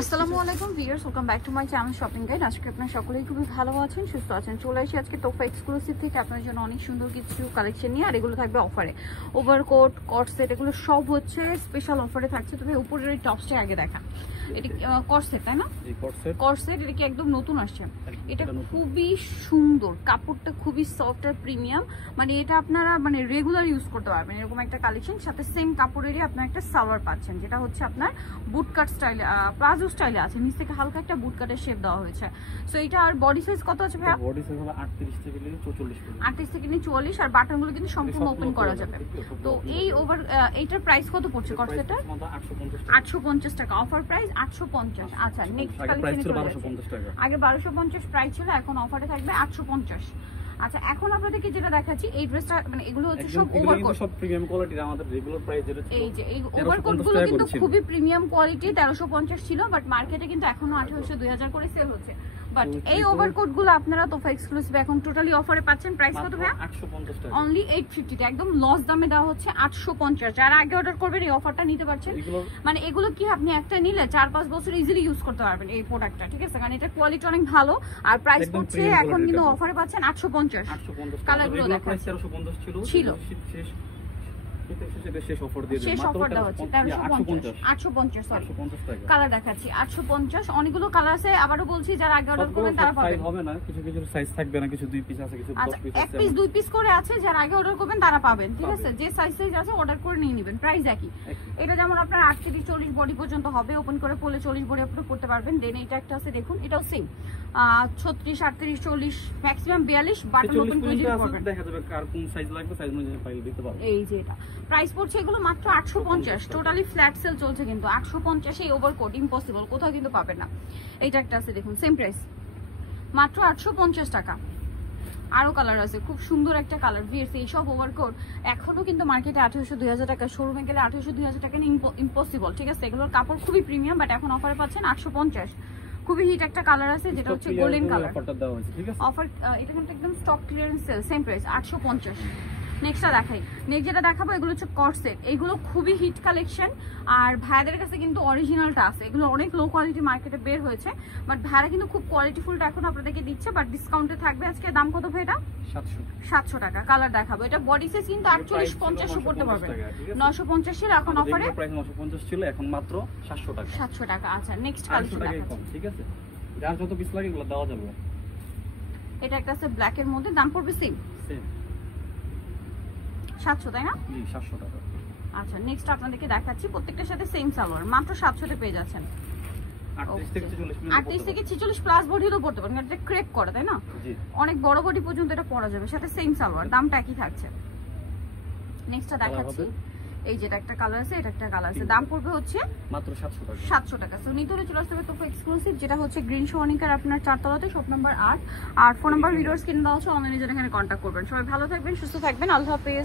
আসসালামু আলাইকুম viewers, welcome back to my channel shopping guide. আজকে আপনারা সকলেই খুবই ভালো আছেন, সুস্থ আছেন। চলে আসি আজকে তোফা এক্সক্লুসিভ থেকে আপনার জন্য অনেক সুন্দর কিছু কালেকশন নিয়ে, আর এগুলো থাকবে অফারে। ওভারকোট, কট সেট, এগুলো সব হচ্ছে স্পেশাল অফারে থাকছে। তবে উপরের এই টপসটা আগে দেখান। এটা কট সেট, তাই না? কট সেট, এটা কি একদম নতুন আসছে? এটা খুবই সুন্দর, কাপড়টা খুবই সফট আর প্রিমিয়াম। মানে এটা আপনারা মানে রেগুলার ইউজ করতে পারবেন, এরকম একটা কালেকশন। সাথে সেম কাপড়েরই আপনার একটা সালোয়ার পাচ্ছেন, যেটা হচ্ছে আপনার বুট কাট স্টাইলে, প্লাজো স্টাইলে আছে। নিচ থেকে হালকা একটা বুট কাটের শেপ দেওয়া হয়েছে। সো এটা আর বডি সাইজ কত আছে ভাইয়া? বডি সাইজ হবে 38 থেকে নিয়ে 44 পর্যন্ত। 38 থেকে নিয়ে 44, আর বাটনগুলো কিন্তু সম্পূর্ণ ওপেন করা যাবে। তো এই এইটার প্রাইস কত পড়ছে কট সেটটা? 850 টাকা। Offer price 850। আচ্ছা, নেক্সট কালেকশনে চলে যাচ্ছি। আগে 1250 প্রাইস ছিল, এখন অফারে থাকবে 850। আচ্ছা, এখন আপনাদেরকে যেটা দেখাচ্ছি এই ড্রেসটা, মানে এগুলো হচ্ছে সব ওভারকোট, সব প্রিমিয়াম কোয়ালিটির। আমাদের রেগুলার প্রাইস যেটা ছিল, এই যে এই ওভারকোটগুলো কিন্তু খুবই প্রিমিয়াম কোয়ালিটি। 1350 ছিল, বাট মার্কেটে কিন্তু এখনো 1800 2000 করে সেল হচ্ছে। বাট এই ওভারকোটগুলো আপনারা তোফা এক্সক্লুসিভ এখন টোটালি অফারে পাচ্ছেন। প্রাইস কত ভাই? 850 টাকা। অনলি 850 তে একদম লস দামে দেওয়া হচ্ছে 850। যারা আগে অর্ডার করবেন এই অফারটা নিতে পারছেন। মানে এগুলো কি আপনি একটা নিলে 4-5 বছর ইজিলি ইউজ করতে পারবেন এই প্রোডাক্টটা, ঠিক আছে? কারণ এটা কোয়ালিটি অনেক ভালো, আর প্রাইস পড়ছে এখন কিন্তু অফারে পাচ্ছেন 850। কালারগুলো দেখেন, 1350 ছিল। শেষ অফার দিয়ে শেষ অফার দেওয়া হচ্ছে 850 সরি কালার দেখাচ্ছি 850। অনেকগুলো কালার আছে। আবারও বলছি, যারা আগে অর্ডার করবেন তারা পাবেন। হবে না, কিছু কিছু সাইজ থাকবে না, কিছু 2 পিস আছে, কিছু 10 পিস আছে। এক পিস 2 পিস করে আছে, যারা আগে অর্ডার করবেন তারা পাবেন, ঠিক আছে? যে সাইজ আছে অর্ডার করে নিয়ে নেবেন, প্রাইস একই। এটা যেমন আপনার 38 40 বডি পর্যন্ত হবে, ওপেন করে পরলে 40 বডি আপনি করতে পারবেন। দেন এটা একটা আছে দেখুন, এটাও সেম 36 38 40 ম্যাক্সিমাম 42 বাটন ওপেন করে দিতে পারবেন। দেখা যাবে কার কোন সাইজ লাগবে, সাইজ অনুযায়ী ফাইল দিতে পারবেন। এই যে এটা প্রাইস পড়ছে এগুলো মাত্র 850। টোটালি ফ্ল্যাট সেল চলছে কিন্তু 850 এই ওভারকোট ইম্পসিবল, কোথাও কিন্তু পাবেন না। এইটা একটা আছে দেখুন, সেম প্রাইস মাত্র 850 টাকা। আরো কালার আছে, খুব সুন্দর একটা কালার। ভিএস এই সব ওভারকোট এখনো কিন্তু মার্কেটে 1800 2000 টাকা, শোরুমে গেলে 1800 2000 টাকা নিয়ে ইম্পসিবল, ঠিক আছে? এগুলোর কাপড় খুবই প্রিমিয়াম, বাট এখন অফারে পাচ্ছেন 850। খুবই হিট একটা কালার আছে, যেটা হচ্ছে গোল্ডেন কালার। অফার এটা কিন্তু একদম stock clearance sale, same price 850। নেক্সটটা দেখাই। নেক্সট যেটা দেখাবো এগুলো হচ্ছে কট সেট। এগুলো খুবই হিট কালেকশন, আর ভাইয়াদের কাছে কিন্তু অরিজিনালটা আছে। এগুলো অনেক লো কোয়ালিটি মার্কেটে বের হয়েছে, বাট ভাইয়ারা কিন্তু খুব কোয়ালিটিফুলটা এখন আপনাদেরকে দিচ্ছে, বাট ডিসকাউন্টে থাকবে। আজকে দাম কত ভাই এটা? 700 টাকা। কালার দেখাবো। এটা বডি সাইজ কিন্তু 48 50 করতে পারবেন। 950 ছিল, এখন অফারে প্রাইস 950 ছিল, এখন মাত্র 700 টাকা। 700 টাকা। আচ্ছা, নেক্সট কালেকশন দেখাচ্ছি, ঠিক আছে? যার যত পিস লাগে এগুলো দেওয়া যাবে। এটা একটা আছে ব্ল্যাক এর মধ্যে, দাম পড়বে সেম 700, তাই না? জি, 700 টাকা। আচ্ছা, নেক্সট আপনাদেরকে দেখাচ্ছি, প্রত্যেকটার সাথে সেম সালোয়ার, মাত্র 700 তে পেয়ে যাচ্ছেন। 38 থেকে 46 প্লাস বডি হলেও পড়তে পারেন, এটা ক্রেপ করে, তাই না? জি, অনেক বড় বডি পর্যন্ত এটা পরা যাবে, সাথে সেম সালোয়ার, দামটা একই থাকছে। নেক্সটটা দেখাচ্ছি, এই যেটা একটা কালার আছে, এটা একটা কালার আছে, দাম পড়বে হচ্ছে মাত্র 700 টাকা। 700 টাকা। সো নিতে হলে চলে আসতে হবে তোফা এক্সক্লুসিভ, যেটা হচ্ছে গ্রিন সোনিকার আপনার 4 তলাতে, শপ নাম্বার 8। আর ফোন নাম্বার ভিডিওস কিনে দেওয়া হচ্ছে, অনলাইনে যেন এখানে কন্ট্যাক্ট করবেন। সবাই ভালো থাকবেন, সুস্থ থাকবেন, আল্লাহ হাফেজ।